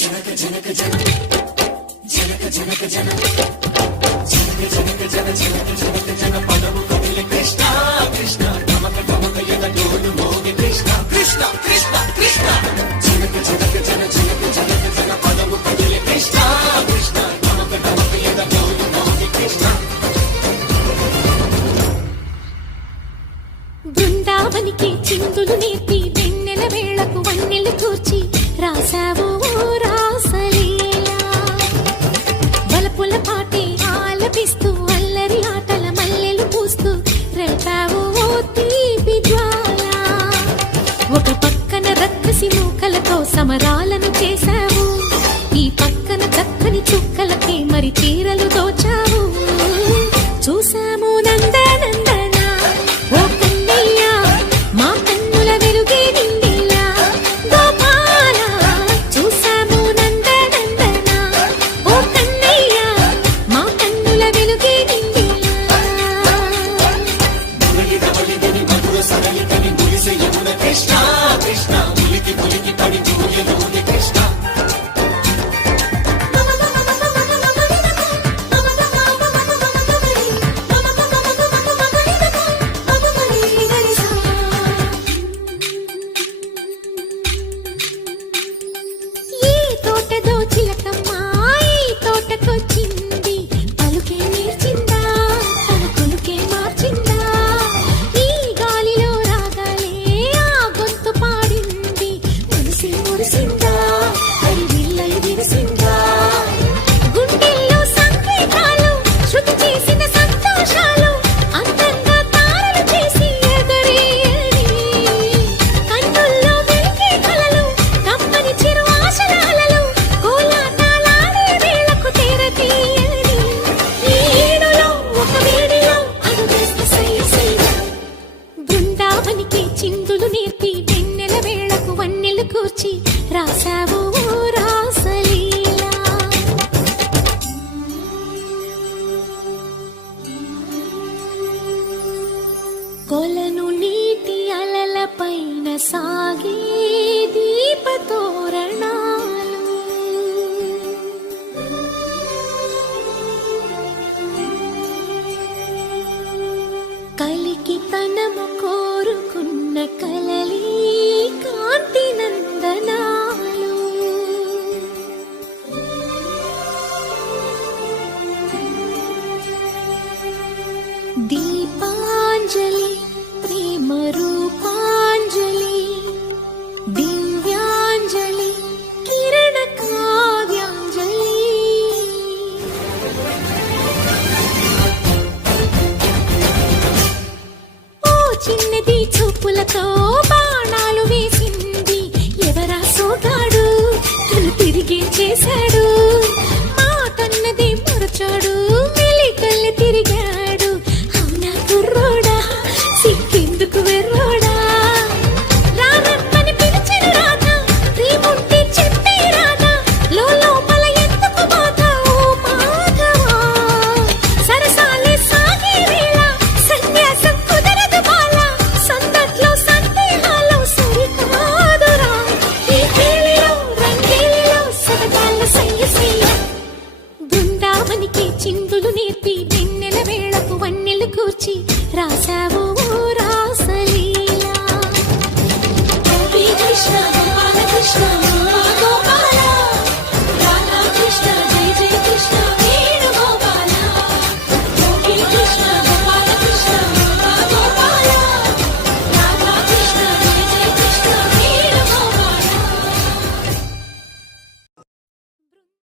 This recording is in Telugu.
జనక జనక జన జనక జనక జన జనక జనక జన జనక జనక జన పదము కదిలే కృష్ణ కృష్ణ నమక నమక యద డోలు మోగి కృష్ణ కృష్ణ కృష్ణ కృష్ణ జనక జనక జన జనక జనక జన పదము కదిలే కృష్ణ కృష్ణ నమక నమక యద డోలు మోగి కృష్ణ. బృందావనికి చిందులు నేర్పి వెన్నెల వేళకు వన్నెలు కూర్చి రాసావు రాసలీలా. బలపుల పాటి ఆలపిస్తూ అల్లరి ఆటల మల్లెలు పూస్తూ రేపావు తీపి జ్వాల. ఒక పక్కన రక్కసి మూకలతో సమరాలను చేశావు, ఈ పక్కన చక్కని చుక్కలకి మరి చీరలు దోచావు. చూసాము నందనందన ఓ కన్నయ్య, మా కన్నుల వెలుగే నిండిలా గోపాల. చూసాము నందనందన ఓ కన్నయ్య, మా కన్నుల వెలుగే నిండిలా. మురళిదని మధుర సరళికని మురిసే యమున కృష్ణ కృష్ణ ములికి ములికి పడి జూయలోని కృష్ణ. ఈ తోటదో చిలకమ్మ ఈ తోటకొచ్చింది, పలుకే నేర్చిందా తన కొలుకే మార్చిందా. ఈ గాలిలో రాగాలే ఆ గొంతు పాడింది, మురిసి మురిసిందా అది విల్లై విరిసిందా. గుండెల్లో సంకేతాలు శృతి చేసిన సంతోషాలు అందంగా తారలు చేసి ఎగరేయని. కన్నుల్లో వెలిగే కలలు కమ్మని చిరు ఆశలాలలు కోలాటాలాడే వేళకు తెరతీయని. ఈ ఏడులో ఒక వేడిలో అడుగేస్తే సై సై. బృందావనికి చిందులు నేర్పి వెన్నెల వేళకు వన్నెలు కూర్చి రాసావు రాసలీలా. కొలను నీటి అలల పైన సాగే దీపతోరణాలు. కలికి తనము కోరుకున్న కలలి కాంతి నందనాలు. దీపాంజలి ప్రేమ రూపాంజలి దివ్యాంజలి కిరణ కావ్యాంజలి. ఓ చిన్నది చూపులతో బాణాలు వేసింది, ఎవరా సోగాడు తను తిరిగి చేశాడు. మాటన్నది మరచాడు మెలికల్లి తిరిగాడు. అవునా కుర్రోడా సిక్కెందుకు వెర్రోడా. రారమ్మని పిలిచిన రాధా రీముంటి చెప్పే రాధా లోపల ఎందుకు బాధ ఓ మాధవా. సరసాలే సాగే వేళ సన్యాసం కుదరదు బాల. సందట్లో సందేహాలు సరికాదురా. ఈ కేళిలో రంగేలిలో సరదాల సయ్య సయ్య. బృందావనికి చిందులు నేర్పి వెన్నెల వేళకు వన్నెలు కూర్చి రాసావు